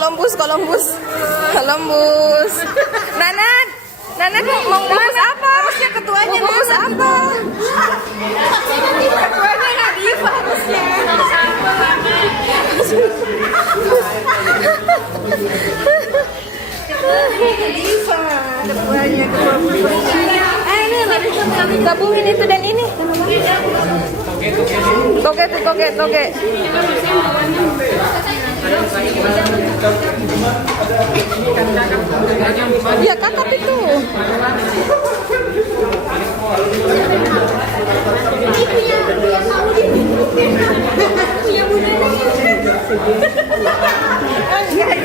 Columbus. Nanat mau bungkus apa? Harusnya ketuanya mau bungkus apa? Ketuanya Nadif harusnya. Diva, ketuanya ini gabungin itu dan ini. Toge. Ya kakap itu.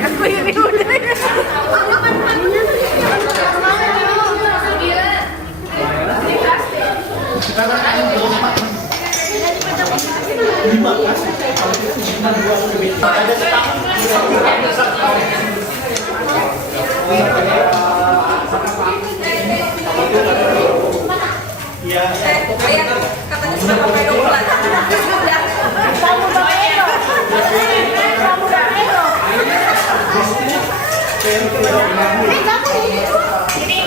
Aku ini udah. Katanya sudah pakai dokumen. Ini